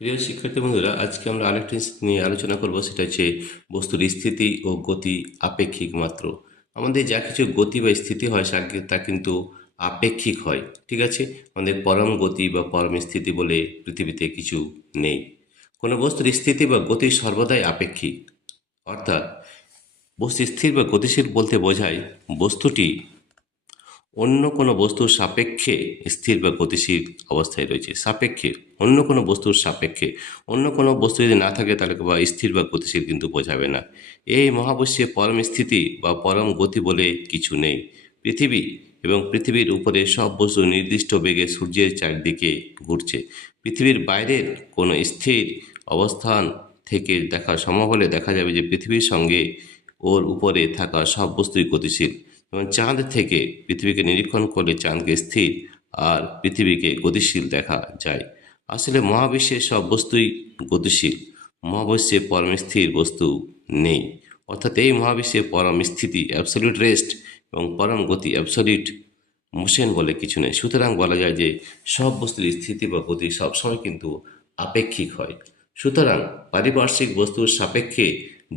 প্রিয় শিক্ষার্থী বন্ধুরা, আজকে আমরা আরেকটি নিয়ে আলোচনা করব। সেটা হচ্ছে বস্তুর স্থিতি ও গতি আপেক্ষিক মাত্র। আমাদের যা কিছু গতি বা স্থিতি হয় তা কিন্তু আপেক্ষিক হয়। ঠিক আছে, আমাদের পরম গতি বা পরম স্থিতি বলে পৃথিবীতে কিছু নেই। কোনো বস্তুর স্থিতি বা গতি সর্বদাই আপেক্ষিক। অর্থাৎ বস্তু স্থির বা গতিশীল বলতে বোঝায় বস্তুটি অন্য কোনো বস্তুর সাপেক্ষে স্থির বা গতিশীল অবস্থায় রয়েছে। সাপেক্ষে, অন্য কোনো বস্তুর সাপেক্ষে। অন্য কোনো বস্তু যদি না থাকে তাহলে বা স্থির বা গতিশীল কিন্তু বোঝাবে না। এই মহাবিশ্বে পরম স্থিতি বা পরম গতি বলে কিছু নেই। পৃথিবী এবং পৃথিবীর উপরে সব বস্তু নির্দিষ্ট বেগে সূর্যের চারদিকে ঘুরছে। পৃথিবীর বাইরের কোনো স্থির অবস্থান থেকে দেখা সম্ভব হলে দেখা যাবে যে পৃথিবীর সঙ্গে ওর উপরে থাকা সব বস্তুই গতিশীল। এবং চাঁদ থেকে পৃথিবীকে নিরীক্ষণ করলে চাঁদকে স্থির আর পৃথিবীকে গতিশীল দেখা যায়। আসলে মহাবিশ্বের সব বস্তুই গতিশীল। মহাবিশ্বে পরম স্থির বস্তু নেই। অর্থাৎ এই মহাবিশ্বে পরম স্থিতি অ্যাবসলিউট রেস্ট এবং পরম গতি অ্যাবসলিউট মোশন বলে কিছু নেই। সুতরাং বলা যায় যে সব বস্তুর স্থিতি বা গতি সবসময় কিন্তু আপেক্ষিক হয়। সুতরাং পারিপার্শ্বিক বস্তুর সাপেক্ষে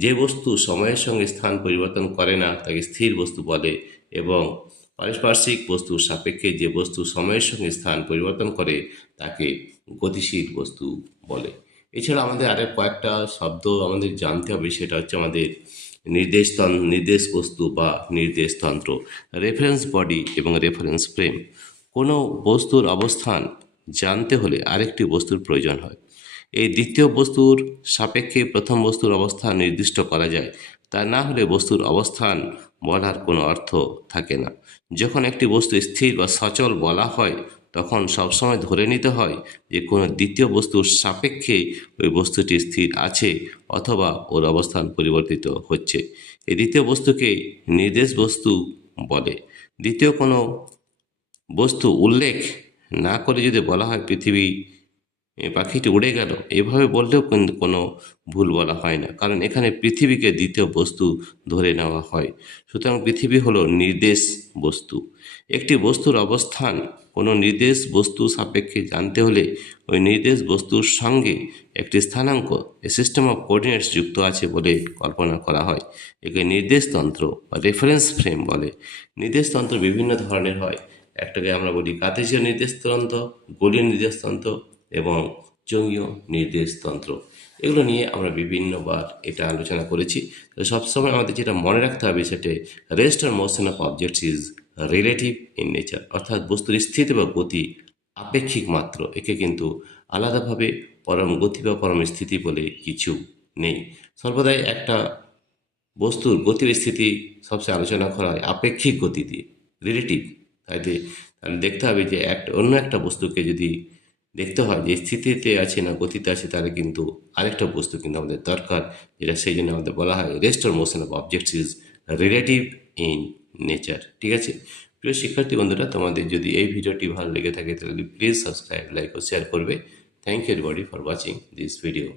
যে বস্তু সময়ের সঙ্গে স্থান পরিবর্তন করে না তাকে স্থির বস্তু বলে, এবং পারিপার্শ্বিক বস্তুর সাপেক্ষে যে বস্তু সময়ের সঙ্গে স্থান পরিবর্তন করে তাকে গতিশীল বস্তু বলে। এছাড়া আমাদের আরেক কয়েকটা শব্দ আমাদের জানতে হবে। সেটা হচ্ছে আমাদের নির্দেশ বস্তু বা নির্দেশতন্ত্র, রেফারেন্স বডি এবং রেফারেন্স ফ্রেম। কোনো বস্তুর অবস্থান জানতে হলে আরেকটি বস্তুর প্রয়োজন হয়। এই দ্বিতীয় বস্তুর সাপেক্ষে প্রথম বস্তুর অবস্থান নির্দিষ্ট করা যায়। তা না হলে বস্তুর অবস্থান বলার কোনো অর্থ থাকে না। যখন একটি বস্তু স্থির বা সচল বলা হয় তখন সবসময় ধরে নিতে হয় যে কোনো দ্বিতীয় বস্তুর সাপেক্ষে ওই বস্তুটি স্থির আছে অথবা ওর অবস্থান পরিবর্তিত হচ্ছে। এই দ্বিতীয় বস্তুকে নির্দেশ বস্তু বলে। দ্বিতীয় কোনো বস্তু উল্লেখ না করে যদি বলা হয় পৃথিবী পাখিটি উড়ে গেল, এভাবে বললেও কিন্তু কোনো ভুল বলা হয় না, কারণ এখানে পৃথিবীকে দ্বিতীয় বস্তু ধরে নেওয়া হয়। সুতরাং পৃথিবী হলো নির্দেশ বস্তু। একটি বস্তুর অবস্থান কোনো নির্দেশ বস্তু সাপেক্ষে জানতে হলে ওই নির্দেশ বস্তুর সঙ্গে একটি স্থানাঙ্ক, এ সিস্টেম অফ কোঅর্ডিনেটস যুক্ত আছে বলে কল্পনা করা হয়। একে নির্দেশতন্ত্র বা রেফারেন্স ফ্রেম বলে। নির্দেশতন্ত্র বিভিন্ন ধরনের হয়। একটাকে আমরা বলি কার্টেসীয় নির্দেশতন্ত্র, গোলীয় নির্দেশতন্ত্র এবং চোঙীয় নির্দেশতন্ত্র। এগুলো নিয়ে আমরা বিভিন্নবার এটা আলোচনা করেছি। তো সবসময় আমাদের যেটা মনে রাখতে হবে সেটা রেস্ট আর motion of objects is relative in nature. অর্থাৎ বস্তুর স্থিতি বা গতি আপেক্ষিক মাত্র। একে কিন্তু আলাদাভাবে পরম গতি বা পরম স্থিতি বলে কিছু নেই। সর্বদাই একটা বস্তুর গতির স্থিতি সবচেয়ে আলোচনা করা হয় আপেক্ষিক গতি দিয়ে, রিলেটিভ। তাহলে দেখতে হবে যে অন্য একটা বস্তুকে যদি দেখতে হয় যে স্থিতিতে আছে না গতিতে আছে, তাহলে কিন্তু আরেকটা বস্তু কিন্তু আমাদের দরকার, যেটা সেই জন্য আমাদের বলা হয় rest or motion of objects is relative in nature. ঠিক আছে প্রিয় শিক্ষার্থী বন্ধুরা, তোমাদের যদি এই ভিডিওটি ভালো লেগে থাকে তাহলে প্লিজ সাবস্ক্রাইব, লাইক ও শেয়ার করবে। Thank you everybody for watching this video.